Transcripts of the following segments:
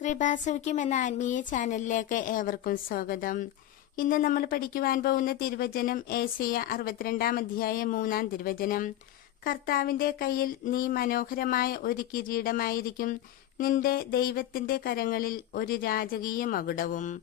കൃപാസൗഖ്യം എന്ന ആത്മീയ ചാനലിലേക്ക് ഏവർക്കും സ്വാഗതം. ഇന്ന് നമ്മൾ പഠിക്കുവാൻ പോകുന്ന തിരുവചനം ഏഷ്യ അറുപത്തിരണ്ടാം അധ്യായ മൂന്നാം തിരുവചനം. കർത്താവിന്റെ കയ്യിൽ നീ മനോഹരമായ ഒരു കിരീടമായിരിക്കും. നിന്റെ ദൈവത്തിന്റെ കരങ്ങളിൽ ഒരു രാജകീയ മകുടവും.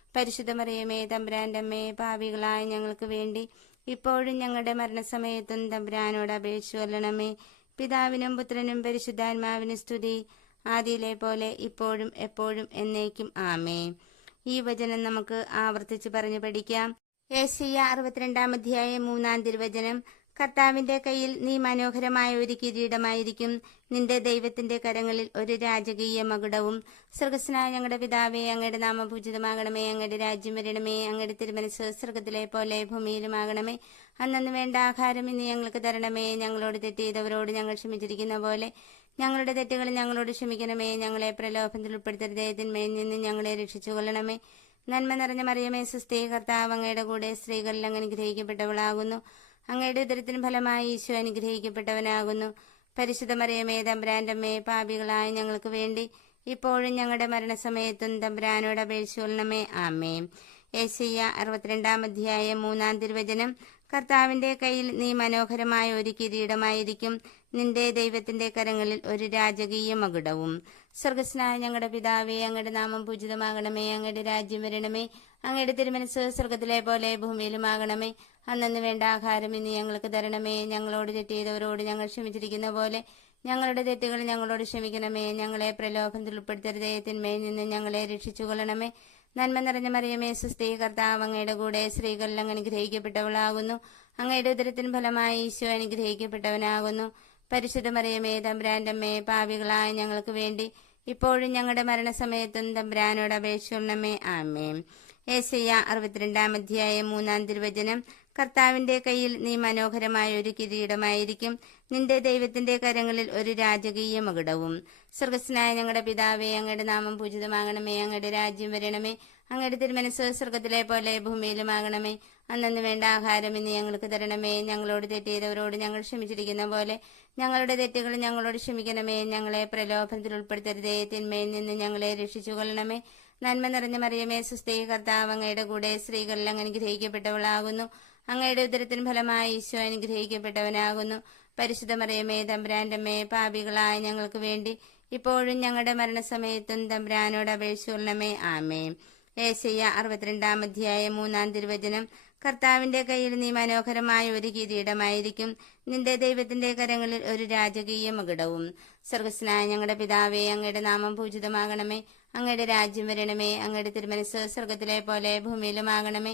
പരിശുദ്ധ മറിയമേ തമ്പുരാന്റെ അമ്മേ പാപികളായ ഞങ്ങൾക്ക് വേണ്ടി ഇപ്പോഴും ഞങ്ങളുടെ മരണസമയത്തും തമ്പുരാനോട് അപേക്ഷിച്ചു കൊല്ലണമേ പിതാവിനും പുത്രനും പരിശുദ്ധാത്മാവിനും സ്തുതി. ആദിയിലെ പോലെ ഇപ്പോഴും എപ്പോഴും എന്നേക്കും ആമേ ഈ വചനം നമുക്ക് ആവർത്തിച്ച് പറഞ്ഞു പഠിക്കാം. ഏഷ്യ അറുപത്തിരണ്ടാം അധ്യായം മൂന്നാം തിരുവചനം. കർത്താവിന്റെ കയ്യിൽ നീ മനോഹരമായ ഒരു കിരീടമായിരിക്കും. നിന്റെ ദൈവത്തിന്റെ കരങ്ങളിൽ ഒരു രാജകീയ മകുടവും. സ്വർഗസ്നായ ഞങ്ങളുടെ പിതാവേ അങ്ങയുടെ നാമപൂജിതമാകണമേ അങ്ങയുടെ രാജ്യം വരണമേ അങ്ങയുടെ തിരുമനസ് സ്വർഗത്തിലെ പോലെ ഭൂമിയിലുമാകണമേ. അന്നു വേണ്ട ആഹാരം ഇന്ന് ഞങ്ങൾക്ക് തരണമേ. ഞങ്ങളോട് തെറ്റ് ചെയ്തവരോട് ഞങ്ങൾ ക്ഷമിച്ചിരിക്കുന്ന പോലെ ഞങ്ങളുടെ തെറ്റുകൾ ഞങ്ങളോട് ക്ഷമിക്കണമേ. ഞങ്ങളെ പ്രലോഭനത്തിൽ ഉൾപ്പെടുത്തരുതേ. തിന്മയിൽ നിന്ന് ഞങ്ങളെ രക്ഷിച്ചു കൊള്ളണമേ നന്മ നിറഞ്ഞ മറിയമേ സുസ്ഥേ അങ്ങയുടെ കൂടെ സ്ത്രീകളിൽ അങ്ങനെ അനുഗ്രഹിക്കപ്പെട്ടവളാകുന്നു. അങ്ങയുടെ ഉദരത്തിന് ഫലമായി ഈശോ അനുഗ്രഹിക്കപ്പെട്ടവനാകുന്നു. പരിശുദ്ധ മറിയമേ തമ്പുരാന്റെ അമ്മേ പാപികളായ ഞങ്ങൾക്ക് വേണ്ടി ഇപ്പോഴും ഞങ്ങളുടെ മരണസമയത്തും തമ്പ്രാനോട് അപേക്ഷിച്ചുകൊള്ളണമേ ആമേ ഏശയ്യ അറുപത്തിരണ്ടാം അധ്യായം മൂന്നാം തിരുവചനം. കർത്താവിന്റെ കയ്യിൽ നീ മനോഹരമായ ഒരു കിരീടമായിരിക്കും. നിന്റെ ദൈവത്തിന്റെ കരങ്ങളിൽ ഒരു രാജകീയ മകുടവും. സ്വർഗസ്നായ ഞങ്ങളുടെ പിതാവേ അങ്ങയുടെ നാമം പൂജിതമാകണമേ അങ്ങയുടെ രാജ്യം വരണമേ അങ്ങയുടെ തിരുമനസ് സ്വർഗത്തിലെ പോലെ ഭൂമിയിലുമാകണമേ. അന്നു വേണ്ട ആഹാരം ഇന്ന് ഞങ്ങൾക്ക് തരണമേ. ഞങ്ങളോട് തെറ്റ് ഞങ്ങൾ ക്ഷമിച്ചിരിക്കുന്ന പോലെ ഞങ്ങളുടെ തെറ്റുകൾ ഞങ്ങളോട് ക്ഷമിക്കണമേ. ഞങ്ങളെ പ്രലോഭനത്തിൽ ഉൾപ്പെടുത്തരുതേ. തിന്മയിൽ നിന്ന് ഞങ്ങളെ രക്ഷിച്ചുകൊള്ളണമേ. നന്മ നിറഞ്ഞ മറിയമേ സുസ്ഥീ കർത്താവ് അങ്ങയുടെ കൂടെ സ്ത്രീകളിൽ അങ്ങ് അനുഗ്രഹിക്കപ്പെട്ടവളാകുന്നു. അങ്ങയുടെ ഉദരത്തിന് ഫലമായി ഈശോ അനുഗ്രഹിക്കപ്പെട്ടവനാകുന്നു. പരിശുദ്ധ മറിയമേ തമ്പ്രാന്റമ്മേ പാപികളായ ഞങ്ങൾക്ക് വേണ്ടി ഇപ്പോഴും ഞങ്ങളുടെ മരണസമയത്തും തമ്പ്രാനോട് അപേക്ഷിക്കണമേ ആമേ ഏശയ്യ അറുപത്തിരണ്ടാം അധ്യായം മൂന്നാം തിരുവചനം. കർത്താവിന്റെ കയ്യിൽ നീ മനോഹരമായ ഒരു കിരീടമായിരിക്കും. നിന്റെ ദൈവത്തിന്റെ കരങ്ങളിൽ ഒരു രാജകീയ മകുടവും. സ്വർഗസ്നായ ഞങ്ങളുടെ പിതാവേ അങ്ങയുടെ നാമം പൂജിതമാകണമേ. അങ്ങയുടെ രാജ്യം വരണമേ. അങ്ങയുടെ തിരുമനസ് സ്വർഗത്തിലെ പോലെ ഭൂമിയിലുമാകണമേ. അന്നു വേണ്ട ആഹാരം ഇന്ന് ഞങ്ങൾക്ക് തരണമേ. ഞങ്ങളോട് തെറ്റിയതവരോട് ഞങ്ങൾ ക്ഷമിച്ചിരിക്കുന്ന പോലെ ഞങ്ങളുടെ തെറ്റുകൾ ഞങ്ങളോട് ക്ഷമിക്കണമേ. ഞങ്ങളെ പ്രലോഭനത്തിൽ ഉൾപ്പെടുത്തരുതേ. തിന്മയിൽ നിന്ന് ഞങ്ങളെ രക്ഷിച്ചുകൊള്ളണമേ. നന്മ നിറഞ്ഞ മറിയമേ സുസ്ഥീ കർത്താവ് അങ്ങയുടെ കൂടെ സ്ത്രീകളിൽ അങ്ങ് അനുഗ്രഹിക്കപ്പെട്ടവളാകുന്നു. അങ്ങയുടെ ഉദരത്തിന് ഫലമായി ഈശോ അനുഗ്രഹിക്കപ്പെട്ടവനാകുന്നു. പരിശുദ്ധ മറിയമേ തമ്പുരാന്റെ പാപികളായ ഞങ്ങൾക്ക് വേണ്ടി ഇപ്പോഴും ഞങ്ങളുടെ മരണസമയത്തും തമ്പ്രാനോട് അപേക്ഷിച്ചുള്ളമേ ആമേ ഏശയ്യ അറുപത്തിരണ്ടാം അധ്യായം മൂന്നാം തിരുവചനം. കർത്താവിന്റെ കയ്യിൽ നീ മനോഹരമായ ഒരു കിരീടമായിരിക്കും. നിന്റെ ദൈവത്തിന്റെ കരങ്ങളിൽ ഒരു രാജകീയ മകുടവും. സ്വർഗസ്നായ ഞങ്ങളുടെ പിതാവേ അങ്ങയുടെ നാമം പൂജിതമാകണമേ. അങ്ങയുടെ രാജ്യം വരണമേ. അങ്ങയുടെ തിരുമനസ് സ്വർഗത്തിലെ പോലെ ഭൂമിയിലുമാകണമേ.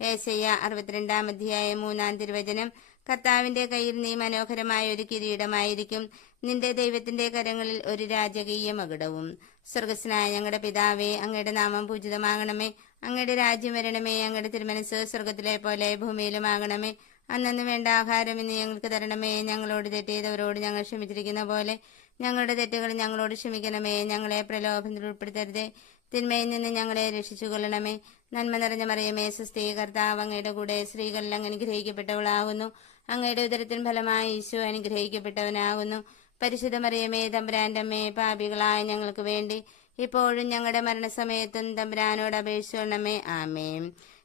ഏശയ്യ അറുപത്തിരണ്ടാം അധ്യായം മൂന്നാം തിരുവചനം. കർത്താവിന്റെ കയ്യിൽ നീ മനോഹരമായ ഒരു കിരീടമായിരിക്കും. നിന്റെ ദൈവത്തിന്റെ കരങ്ങളിൽ ഒരു രാജകീയ മകുടവും. സ്വർഗസ്നായ ഞങ്ങളുടെ പിതാവേ അങ്ങയുടെ നാമം പൂജിതമാകണമേ. അങ്ങയുടെ രാജ്യം വരണമേ. അങ്ങയുടെ തിരുമനസ് സ്വർഗത്തിലെ പോലെ ഭൂമിയിലും ഭൂമിയിലുമാകണമേ. അന്നു വേണ്ട ആഹാരം ഇന്ന് ഞങ്ങൾക്ക് തരണമേ. ഞങ്ങളോട് തെറ്റിയതവരോട് ഞങ്ങൾ ക്ഷമിച്ചിരിക്കുന്ന പോലെ ഞങ്ങളുടെ തെറ്റുകൾ ഞങ്ങളോട് ക്ഷമിക്കണമേ. ഞങ്ങളെ പ്രലോഭനത്തിൽ ഉൾപ്പെടുത്തരുതേ. തിന്മയിൽ നിന്ന് ഞങ്ങളെ രക്ഷിച്ചുകൊള്ളണമേ. നന്മ നിറഞ്ഞ മറിയമേ സുസ്ഥീ കർത്താവ് അങ്ങയുടെ കൂടെ സ്ത്രീകളിൽ അങ്ങ് അനുഗ്രഹിക്കപ്പെട്ടവളാകുന്നു. അങ്ങയുടെ ഉദരത്തിൻ ഫലമായി ഈശോ അനുഗ്രഹിക്കപ്പെട്ടവനാകുന്നു. പരിശുദ്ധ മറിയമേ തമ്പുരാന്റെ അമ്മേ പാപികളായ ഞങ്ങൾക്ക് വേണ്ടി ഇപ്പോഴും ഞങ്ങളുടെ മരണസമയത്തും തമ്പുരാനോട് അപേക്ഷിച്ചോണമേ. ആമേ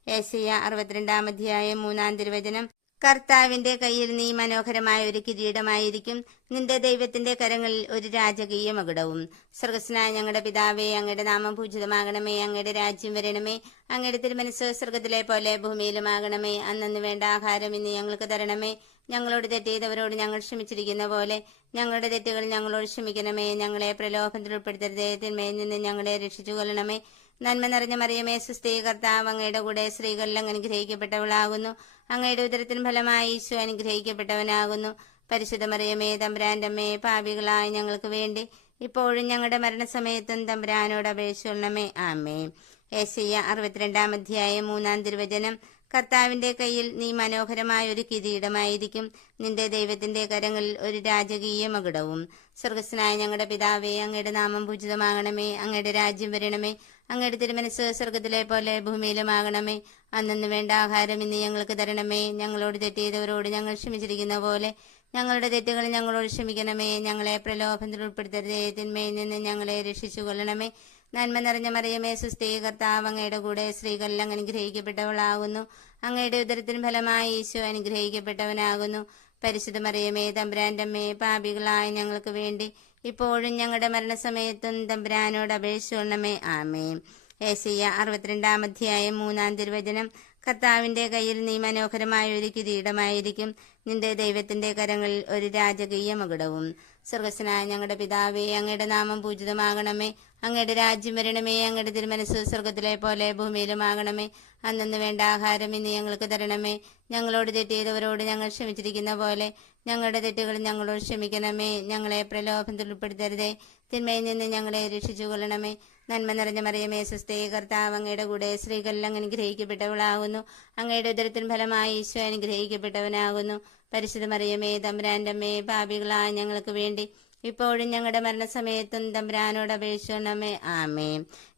ഏഷ്യ അറുപത്തിരണ്ടാം അധ്യായം മൂന്നാം തിരുവചനം. കർത്താവിന്റെ കയ്യിൽ നീ മനോഹരമായ ഒരു കിരീടമായിരിക്കും. നിന്റെ ദൈവത്തിന്റെ കരങ്ങളിൽ ഒരു രാജകീയ മകുടവും സ്വർഗസ്നായ ഞങ്ങളുടെ പിതാവേ അങ്ങയുടെ നാമം പൂജിതമാകണമേ അങ്ങയുടെ രാജ്യം വരണമേ അങ്ങയുടെ തിരുമനസ് സ്വർഗത്തിലെ പോലെ ഭൂമിയിലുമാകണമേ. അന്നു വേണ്ട ആഹാരം ഇന്ന് ഞങ്ങൾക്ക് തരണമേ. ഞങ്ങളോട് തെറ്റെയ്തവരോട് ഞങ്ങൾ ക്ഷമിച്ചിരിക്കുന്ന പോലെ ഞങ്ങളുടെ തെറ്റുകൾ ഞങ്ങളോട് ക്ഷമിക്കണമേ. ഞങ്ങളെ പ്രലോഭനത്തിൽ ഉൾപ്പെടുത്തരുതേ. നിന്ന് ഞങ്ങളെ രക്ഷിച്ചു കൊള്ളണമേ നന്മ നിറഞ്ഞ മറിയമേ സുസ്ഥീകർത്താവ് അങ്ങയുടെ കൂടെ സ്ത്രീകളിൽ അങ്ങ് അനുഗ്രഹിക്കപ്പെട്ടവളാകുന്നു. അങ്ങയുടെ ഉദരത്തിന് ഫലമായി ഈശോ അനുഗ്രഹിക്കപ്പെട്ടവനാകുന്നു. പരിശുദ്ധ മറിയമേ തമ്പുരാന്റെ അമ്മേ പാപികളായ ഞങ്ങൾക്ക് വേണ്ടി ഇപ്പോഴും ഞങ്ങളുടെ മരണസമയത്തും തമ്പുരാനോട് അപേക്ഷിക്കണമേ ആമേ ഏശയ്യ അറുപത്തിരണ്ടാം അധ്യായം മൂന്നാം തിരുവചനം. കർത്താവിന്റെ കയ്യിൽ നീ മനോഹരമായ ഒരു കിരീടമായിരിക്കും. നിന്റെ ദൈവത്തിന്റെ കരങ്ങളിൽ ഒരു രാജകീയ മകുടവും. സ്വർഗസ്നായ ഞങ്ങളുടെ പിതാവേ അങ്ങയുടെ നാമം പൂജിതമാകണമേ. അങ്ങയുടെ രാജ്യം വരണമേ. അങ്ങയുടെ തിരുമനസ് സ്വർഗത്തിലെ പോലെ ഭൂമിയിലുമാകണമേ. അന്നു വേണ്ട ആഹാരം ഇന്ന് ഞങ്ങൾക്ക് തരണമേ. ഞങ്ങളോട് തെറ്റിയതവരോട് ഞങ്ങൾ ക്ഷമിച്ചിരിക്കുന്ന പോലെ ഞങ്ങളുടെ തെറ്റുകൾ ഞങ്ങളോട് ക്ഷമിക്കണമേ. ഞങ്ങളെ പ്രലോഭനത്തിൽ ഉൾപ്പെടുത്തരുതേ. തിന്മയിൽ നിന്ന് ഞങ്ങളെ രക്ഷിച്ചു കൊള്ളണമേ നന്മ നിറഞ്ഞ മറിയമേ സുസ്ഥീ കർത്താവ് അങ്ങയുടെ കൂടെ സ്ത്രീകളിൽ അനുഗ്രഹിക്കപ്പെട്ടവളാകുന്നു അങ്ങയുടെ ഉദരത്തിന് ഫലമായി ഈശോ അനുഗ്രഹിക്കപ്പെട്ടവനാകുന്നു. പരിശുദ്ധ മറിയമേ തമ്പുരാന്റെ അമ്മേ പാപികളായ ഞങ്ങൾക്ക് വേണ്ടി ഇപ്പോഴും ഞങ്ങളുടെ മരണസമയത്തും തമ്പുരാനോട് അപേക്ഷിക്കണമേ ആമേ ഏശയ്യ അറുപത്തിരണ്ടാം അധ്യായം മൂന്നാം തിരുവചനം. കർത്താവിന്റെ കയ്യിൽ നീ മനോഹരമായ ഒരു കിരീടമായിരിക്കും. നിന്റെ ദൈവത്തിന്റെ കരങ്ങളിൽ ഒരു രാജകീയ മകുടവും. സ്വർഗസ്നായ ഞങ്ങളുടെ പിതാവേ അങ്ങയുടെ നാമം പൂജിതമാകണമേ. അങ്ങയുടെ രാജ്യം വരണമേ. അങ്ങയുടെ തിരുമനസ് സ്വർഗത്തിലെ പോലെ ഭൂമിയിലുമാകണമേ. അന്നു വേണ്ട ആഹാരം ഇന്ന് ഞങ്ങൾക്ക് തരണമേ. ഞങ്ങളോട് തെറ്റിയതവരോട് ഞങ്ങൾ ക്ഷമിച്ചിരിക്കുന്ന പോലെ ഞങ്ങളുടെ തെറ്റുകൾ ഞങ്ങളോട് ക്ഷമിക്കണമേ. ഞങ്ങളെ പ്രലോഭനത്തിൽ ഉൾപ്പെടുത്തരുതേ. തിന്മയിൽ നിന്ന് ഞങ്ങളെ രക്ഷിച്ചു കൊള്ളണമേ നന്മ നിറഞ്ഞ മറിയമേ സുസ്ഥേ കർത്താവ് അങ്ങയുടെ കൂടെ സ്ത്രീകളിൽ അങ്ങ് അനുഗ്രഹിക്കപ്പെട്ടവളാകുന്നു. അങ്ങയുടെ ഉദരത്തിൻ ഫലമായി ഈശോ അനുഗ്രഹിക്കപ്പെട്ടവനാകുന്നു. പരിശുദ്ധ മറിയമേ തമ്പുരാന്റെ അമ്മേ പാപികളായ ഞങ്ങൾക്ക് വേണ്ടി ഇപ്പോഴും ഞങ്ങളുടെ മരണസമയത്തും തമ്പ്രാനോട് അപേക്ഷിക്കണമേ ആമേ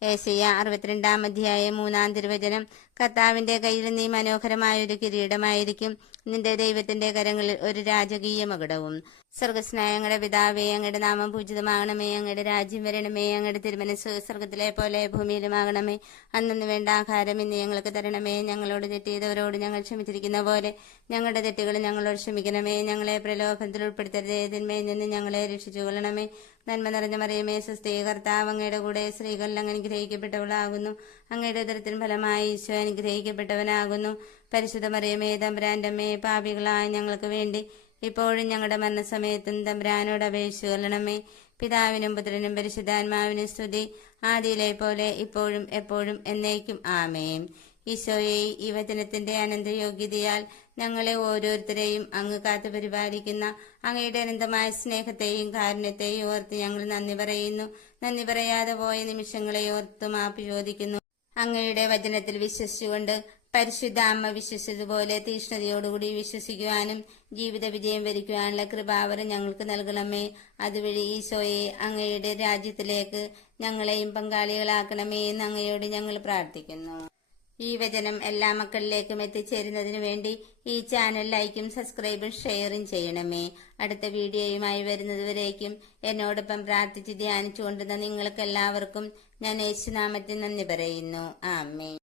ഏശയ്യ അറുപത്തിരണ്ടാം അധ്യായം മൂന്നാം തിരുവചനം. കർത്താവിന്റെ കയ്യിൽ നീ മനോഹരമായ ഒരു കിരീടമായിരിക്കും. നിന്റെ ദൈവത്തിന്റെ കരങ്ങളിൽ ഒരു രാജകീയ മകുടവും സ്വർഗസ്നായ ഞങ്ങളുടെ പിതാവേ അങ്ങയുടെ നാമം പൂജിതമാകണമേ അങ്ങയുടെ രാജ്യം വരണമേ അങ്ങയുടെ തിരുമനസ് സ്വർഗത്തിലെ പോലെ ഭൂമിയിലുമാകണമേ. അന്നു വേണ്ട ആഹാരം ഇന്ന് ഞങ്ങൾക്ക് തരണമേ. ഞങ്ങളോട് തെറ്റ് ചെയ്തവരോട് ഞങ്ങൾ ക്ഷമിച്ചിരിക്കുന്ന പോലെ ഞങ്ങളുടെ തെറ്റുകൾ ഞങ്ങളോട് ക്ഷമിക്കണമേ. ഞങ്ങളെ പ്രലോഭനത്തിൽ ഉൾപ്പെടുത്തരുത്. തിന്മയിൽ നിന്ന് ഞങ്ങളെ രക്ഷിച്ചു കൊള്ളണമേ നന്മ നിറഞ്ഞ മറിയമേ സുസ്ഥീ കർത്താവ് അങ്ങയുടെ കൂടെ സ്ത്രീകളിൽ അനുഗ്രഹിക്കപ്പെട്ടവളാകുന്നു. അങ്ങയുടെ ഉദരത്തിന് ഫലമായി ഈശോ അനുഗ്രഹിക്കപ്പെട്ടവനാകുന്നു. പരിശുദ്ധ മറിയമേ തമ്പുരാന്റെ അമ്മേ പാപികളായ ഞങ്ങൾക്ക് വേണ്ടി ഇപ്പോഴും ഞങ്ങളുടെ മരണസമയത്തും തമ്പ്രാനോട് അപേക്ഷിച്ചു കൊല്ലണമേ. പിതാവിനും പുത്രനും പരിശുദ്ധാത്മാവിനും സ്തുതി. ആദിയിലെ പോലെ ഇപ്പോഴും എപ്പോഴും എന്നേക്കും ആമേയും ഈശോയെ ഈ വചനത്തിന്റെ അനന്തയോഗ്യതയാൽ ഞങ്ങളെ ഓരോരുത്തരെയും അങ്ങ് കാത്തു പരിപാലിക്കുന്ന അങ്ങയുടെ അനന്തമായ സ്നേഹത്തെയും കാരുണ്യത്തെയും ഓർത്ത് ഞങ്ങൾ നന്ദി പറയുന്നു. നന്ദി പറയാതെ പോയ നിമിഷങ്ങളെ ഓർത്ത് മാപ്പ് ചോദിക്കുന്നു. അങ്ങയുടെ വചനത്തിൽ വിശ്വസിച്ചുകൊണ്ട് പരിശുദ്ധ അമ്മ വിശ്വസിച്ചതുപോലെ തീഷ്ണതയോടുകൂടി വിശ്വസിക്കുവാനും ജീവിത വിജയം വരിക്കുവാനുള്ള കൃപാവരം ഞങ്ങൾക്ക് നൽകണമേ. അതുവഴി ഈശോയെ അങ്ങയുടെ രാജ്യത്തിലേക്ക് ഞങ്ങളെയും പങ്കാളികളാക്കണമേ എന്ന് അങ്ങയോട് ഞങ്ങൾ പ്രാർത്ഥിക്കുന്നു. ഈ വചനം എല്ലാ മക്കളിലേക്കും എത്തിച്ചേരുന്നതിന് വേണ്ടി ഈ ചാനൽ ലൈക്കും സബ്സ്ക്രൈബും ഷെയറും ചെയ്യണമേ. അടുത്ത വീഡിയോയുമായി വരുന്നതുവരേക്കും എന്നോടൊപ്പം പ്രാർത്ഥിച്ച് ധ്യാനിച്ചുകൊണ്ടുന്ന നിങ്ങൾക്കെല്ലാവർക്കും ഞാൻ യേശുനാമത്തിൽ നന്ദി പറയുന്നു. ആമേ